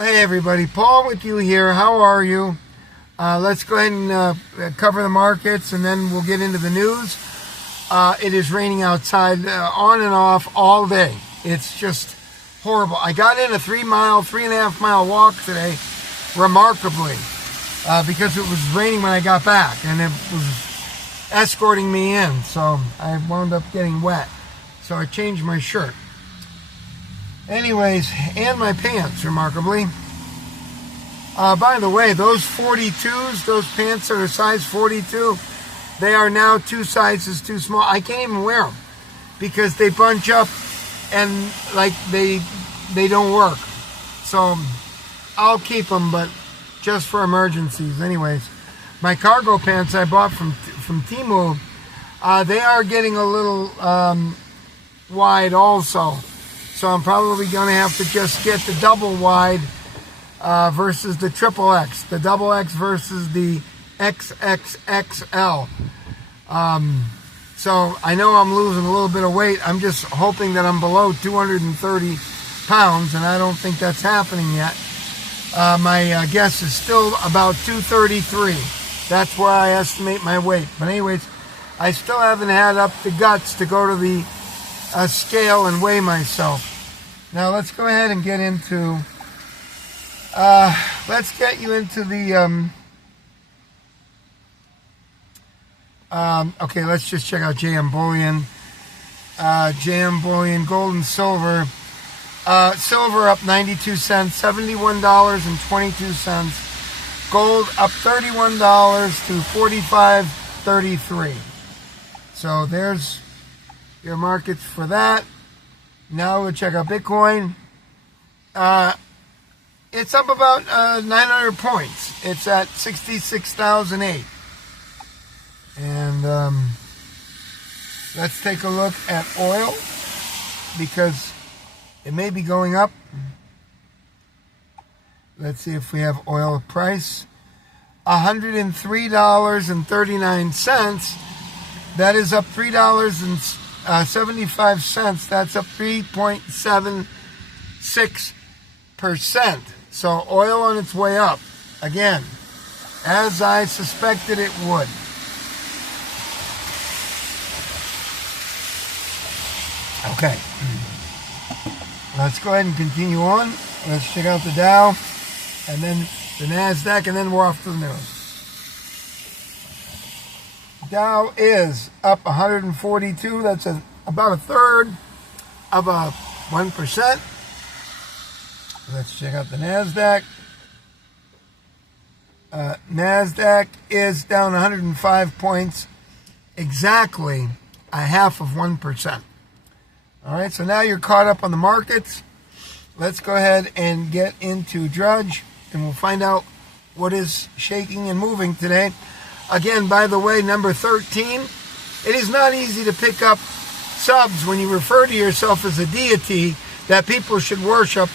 Hey everybody, Paul with you here. How are you? Let's go ahead and cover the markets and then we'll get into the news. It is raining outside on and off all day. It's just horrible. I got in a 3.5 mile walk today, remarkably, because it was raining when I got back and it was escorting me in. So I wound up getting wet. So I changed my shirt. Anyways, and my pants, remarkably. By the way, those 42s, those pants that are size 42, they are now 2 sizes too small. I can't even wear them because they bunch up and like they don't work. So I'll keep them, but just for emergencies. Anyways, my cargo pants I bought from Temu, they are getting a little wide also. So I'm probably going to have to just get the double wide versus the triple X. The double X versus the XXXL. So I know I'm losing a little bit of weight. I'm just hoping that I'm below 230 pounds, and I don't think that's happening yet. My guess is still about 233. That's where I estimate my weight. But anyways, I still haven't had up the guts to go to the scale and weigh myself. Now let's go ahead and get into let's get you into the okay, let's just check out JM Bullion. JM Bullion, gold and silver. Silver up 92 cents, $71.22. Gold up $31 to $45.33. So there's your markets for that. Now we'll check out Bitcoin. It's up about 900 points. It's at 66,008. And let's take a look at oil because it may be going up. Let's see if we have oil price. $103.39. That is up $3.75. That's up 3.76%. So oil on its way up. Again, as I suspected it would. Okay. Let's go ahead and continue on. Let's check out the Dow and then the NASDAQ, and then we're off to the news. Dow is up 142. That's about a third of a 1%. Let's check out the NASDAQ. NASDAQ is down 105 points, exactly a half of 1%. All right, so now you're caught up on the markets. Let's go ahead and get into Drudge, and we'll find out what is shaking and moving today. Again, by the way, number 13, it is not easy to pick up subs when you refer to yourself as a deity that people should worship.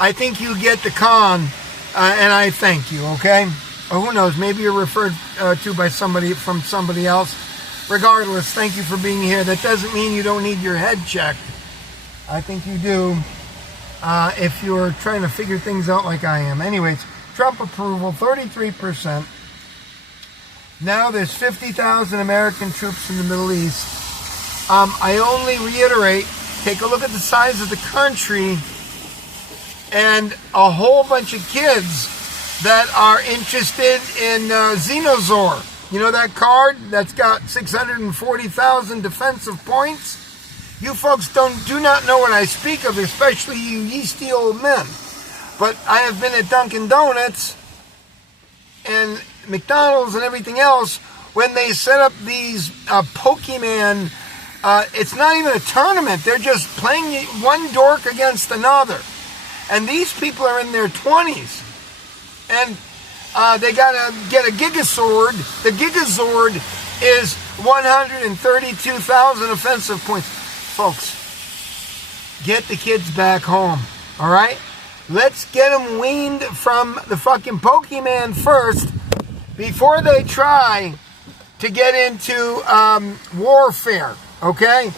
I think you get the con, and I thank you, okay? Or who knows, maybe you're referred to by somebody from somebody else. Regardless, thank you for being here. That doesn't mean you don't need your head checked. I think you do if you're trying to figure things out like I am. Anyways, Trump approval, 33%. Now there's 50,000 American troops in the Middle East. I only reiterate, take a look at the size of the country and a whole bunch of kids that are interested in Xenozor. You know that card that's got 640,000 defensive points? You folks do not know what I speak of, especially you yeasty old men. But I have been at Dunkin' Donuts and McDonald's and everything else when they set up these Pokemon. It's not even a tournament. They're just playing one dork against another. And these people are in their 20s. And they got to get a Gigazord. The Gigazord is 132,000 offensive points. Folks, get the kids back home, all right? Let's get them weaned from the fucking Pokemon first before they try to get into warfare, okay?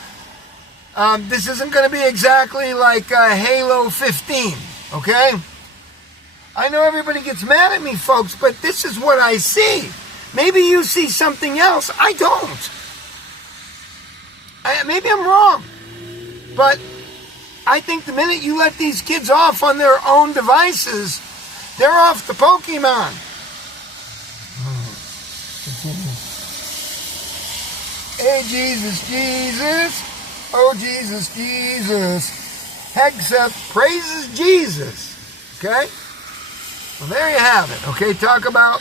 This isn't going to be exactly like Halo 15, okay? I know everybody gets mad at me, folks, but this is what I see. Maybe you see something else. I don't. Maybe I'm wrong. But I think the minute you let these kids off on their own devices, they're off the Pokemon. Hey, Jesus, Jesus. Oh, Jesus, Jesus. Hegseth praises Jesus. Okay? Well, there you have it. Okay, talk about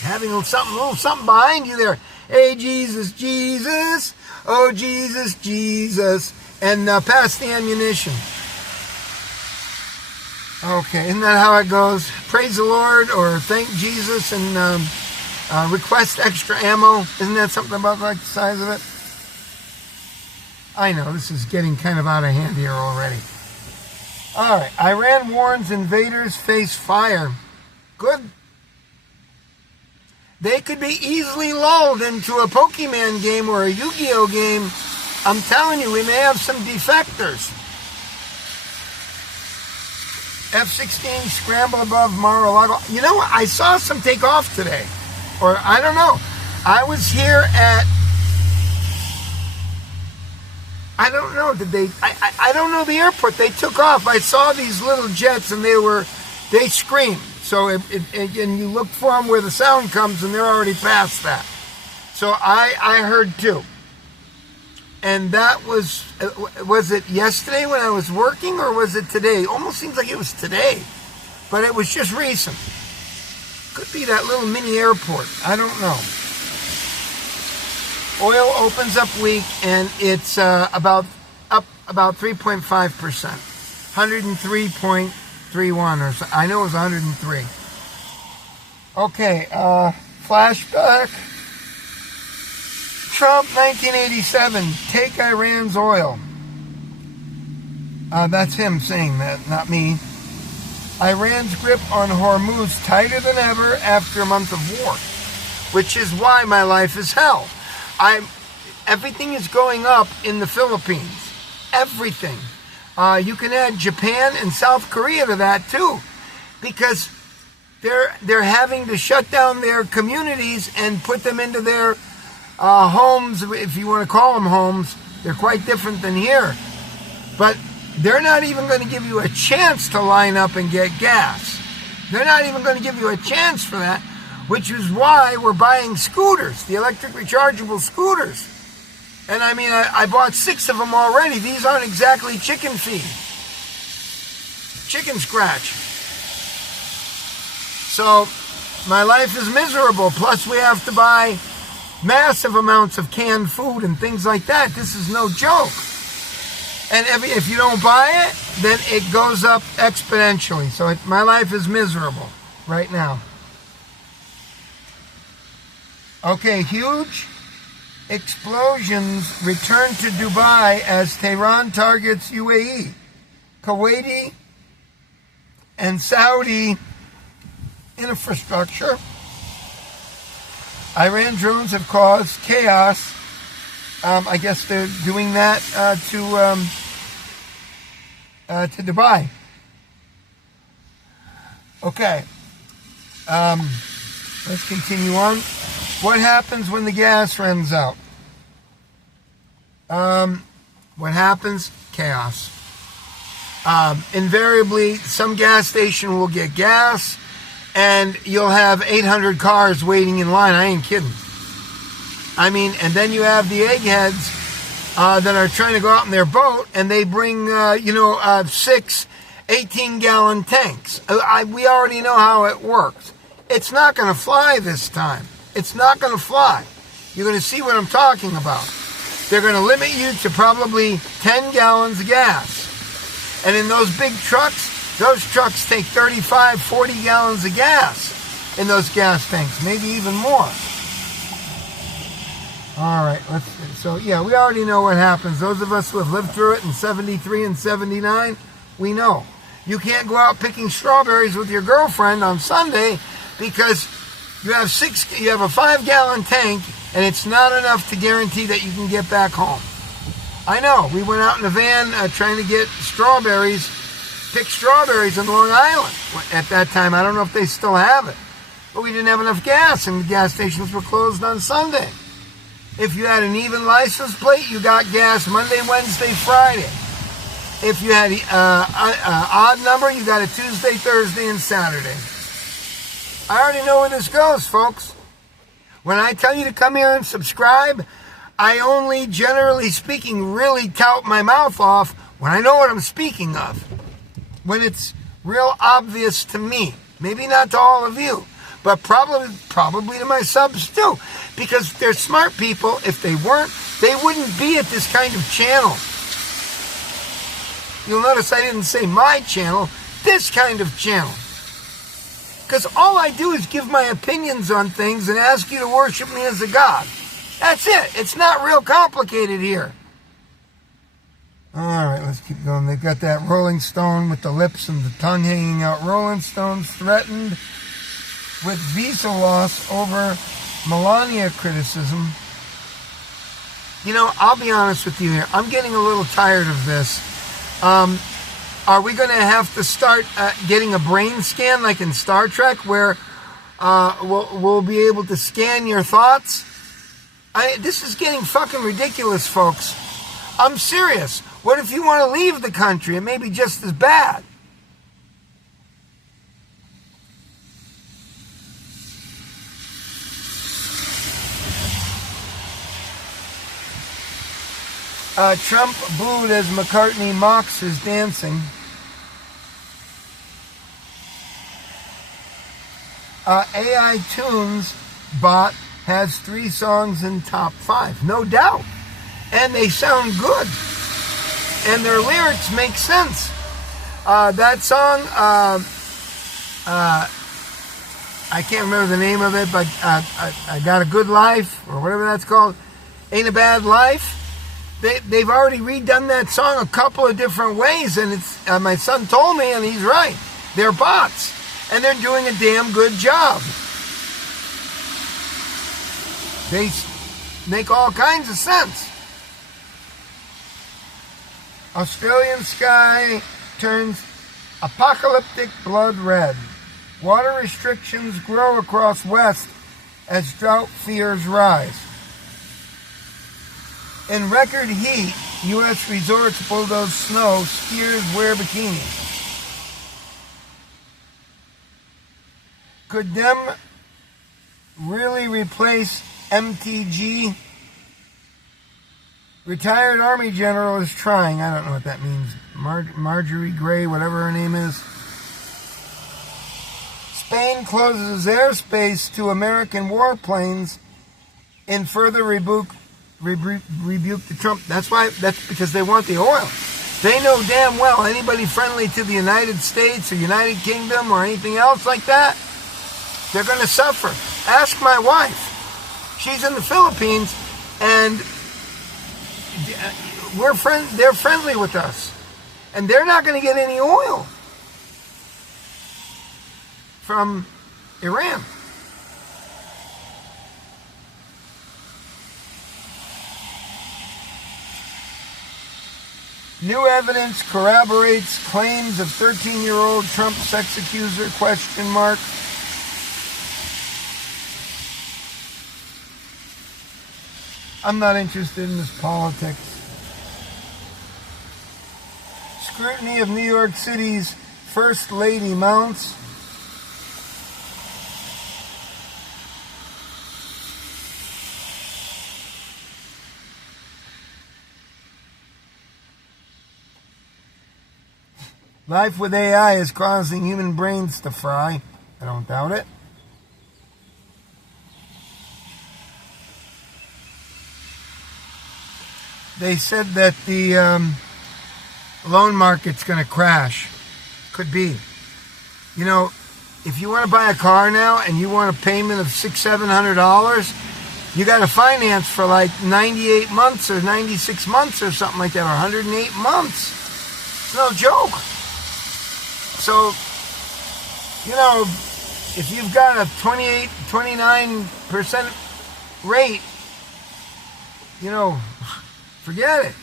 having a little something behind you there. Hey, Jesus, Jesus. Oh, Jesus, Jesus. And pass the ammunition. Okay, isn't that how it goes? Praise the Lord or thank Jesus and request extra ammo. Isn't that something about like the size of it? I know, this is getting kind of out of hand here already. All right, Iran warns invaders face fire. Good. They could be easily lulled into a Pokemon game or a Yu-Gi-Oh game. I'm telling you, we may have some defectors. F-16 scramble above Mar-a-Lago. You know what? I saw some take off today. Or, I don't know. I was here at... I don't know. Did they... I don't know the airport. They took off. I saw these little jets and they screamed. So, and you look for them where the sound comes and they're already past that. So, I heard too. And that was it yesterday when I was working or was it today? Almost seems like it was today. But it was just recent. Could be that little mini airport. I don't know. Oil opens up weak and it's up about 3.5%. 103.31 or so. I know it was 103. Okay, flashback. Trump, 1987, take Iran's oil. That's him saying that, not me. Iran's grip on Hormuz tighter than ever after a month of war, which is why my life is hell. Everything is going up in the Philippines. Everything. You can add Japan and South Korea to that too, because they're having to shut down their communities and put them into their homes, if you want to call them homes. They're quite different than here. But they're not even going to give you a chance to line up and get gas. They're not even going to give you a chance for that, which is why we're buying scooters, the electric rechargeable scooters. And I mean, I bought 6 of them already. These aren't exactly chicken feed. Chicken scratch. So my life is miserable. Plus we have to buy massive amounts of canned food and things like that. This is no joke. And if you don't buy it, then it goes up exponentially. So my life is miserable right now. Okay, huge explosions return to Dubai as Tehran targets UAE, Kuwaiti, and Saudi infrastructure. Iran drones have caused chaos. I guess they're doing that to Dubai. Okay. Let's continue on. What happens when the gas runs out? What happens? Chaos. Invariably, some gas station will get gas, and you'll have 800 cars waiting in line. I ain't kidding. I mean, and then you have the eggheads that are trying to go out in their boat, and they bring, 6 18-gallon tanks. We already know how it works. It's not going to fly this time. It's not going to fly. You're going to see what I'm talking about. They're going to limit you to probably 10 gallons of gas. And in those big trucks, those trucks take 35, 40 gallons of gas in those gas tanks, maybe even more. All right, we already know what happens. Those of us who have lived through it in 73 and 79, we know. You can't go out picking strawberries with your girlfriend on Sunday because you have a 5-gallon tank and it's not enough to guarantee that you can get back home. I know, we went out in a van trying to get strawberries pick strawberries in Long Island. At that time, I don't know if they still have it. But we didn't have enough gas, and the gas stations were closed on Sunday. If you had an even license plate, you got gas Monday, Wednesday, Friday. If you had an odd number, you got it Tuesday, Thursday, and Saturday. I already know where this goes, folks. When I tell you to come here and subscribe, I only, generally speaking, really tout my mouth off when I know what I'm speaking of. When it's real obvious to me. Maybe not to all of you, but probably to my subs too. Because they're smart people. If they weren't, they wouldn't be at this kind of channel. You'll notice I didn't say my channel, this kind of channel. Because all I do is give my opinions on things and ask you to worship me as a god. That's it. It's not real complicated here. All right, let's keep going. They've got that Rolling Stone with the lips and the tongue hanging out. Rolling Stones threatened with visa loss over Melania criticism. You know, I'll be honest with you here. I'm getting a little tired of this. Are we going to have to start getting a brain scan like in Star Trek where we'll be able to scan your thoughts? This is getting fucking ridiculous, folks. I'm serious. What if you want to leave the country? It may be just as bad. Trump booed as McCartney mocks his dancing. AI Tunes bot has 3 songs in top 5, no doubt. And they sound good. And their lyrics make sense. That song, I can't remember the name of it, but I Got a Good Life, or whatever that's called, Ain't a Bad Life. They've already redone that song a couple of different ways, and it's my son told me, and he's right. They're bots, and they're doing a damn good job. They make all kinds of sense. Australian sky turns apocalyptic blood red. Water restrictions grow across West as drought fears rise. In record heat, U.S. resorts bulldoze snow, skiers wear bikinis. Could them really replace MTG? Retired Army general is trying. I don't know what that means. Marjorie Gray, whatever her name is. Spain closes airspace to American warplanes in further rebuke the Trump. That's because they want the oil. They know damn well anybody friendly to the United States or United Kingdom or anything else like that, they're going to suffer. Ask my wife. She's in the Philippines, and they're friendly with us, and they're not going to get any oil from Iran. New evidence corroborates claims of 13-year-old Trump sex accuser, ? I'm not interested in this politics. Scrutiny of New York City's First Lady mounts. Life with AI is causing human brains to fry. I don't doubt it. They said that the loan market's going to crash. Could be. You know, if you want to buy a car now and you want a payment of $600-700, you got to finance for like 98 months or 96 months or something like that, or 108 months. It's no joke. So, you know, if you've got a 29% rate, you know, forget it.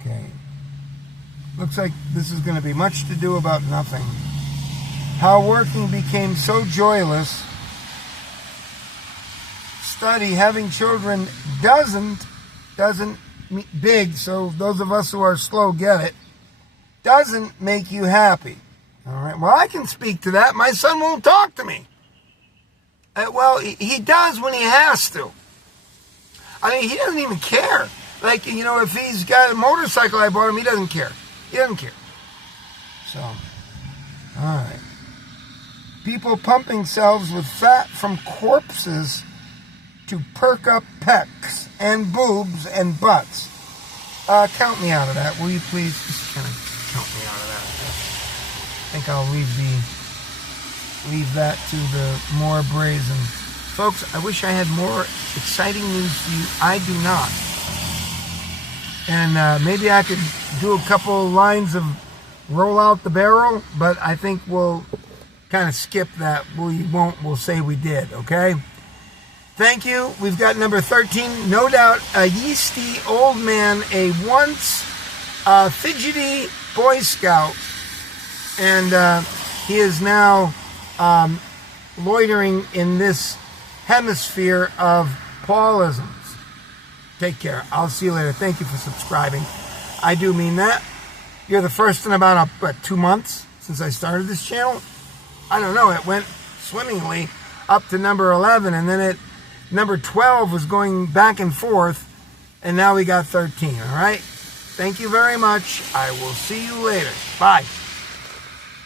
Okay. Looks like this is going to be much to do about nothing. How working became so joyless. Study, having children doesn't big, so those of us who are slow get it, doesn't make you happy. All right. Well, I can speak to that. My son won't talk to me. Well, he does when he has to. I mean, he doesn't even care. Like, you know, if he's got a motorcycle I bought him, he doesn't care. He doesn't care. So, all right. People pump themselves with fat from corpses to perk up pecs and boobs and butts. Count me out of that, will you please? Just kind of count me out of that. I think I'll leave that to the more brazen. Folks, I wish I had more exciting news for you. I do not. And maybe I could do a couple lines of roll out the barrel, but I think we'll kind of skip that. We won't. We'll say we did, okay? Thank you. We've got number 13. No doubt a yeasty old man, a once fidgety Boy Scout, and he is now loitering in this hemisphere of Paulisms. Take care. I'll see you later. Thank you for subscribing. I do mean that. You're the first in about 2 months since I started this channel. I don't know. It went swimmingly up to number 11, and then number 12 was going back and forth, and now we got 13. All right? Thank you very much. I will see you later. Bye.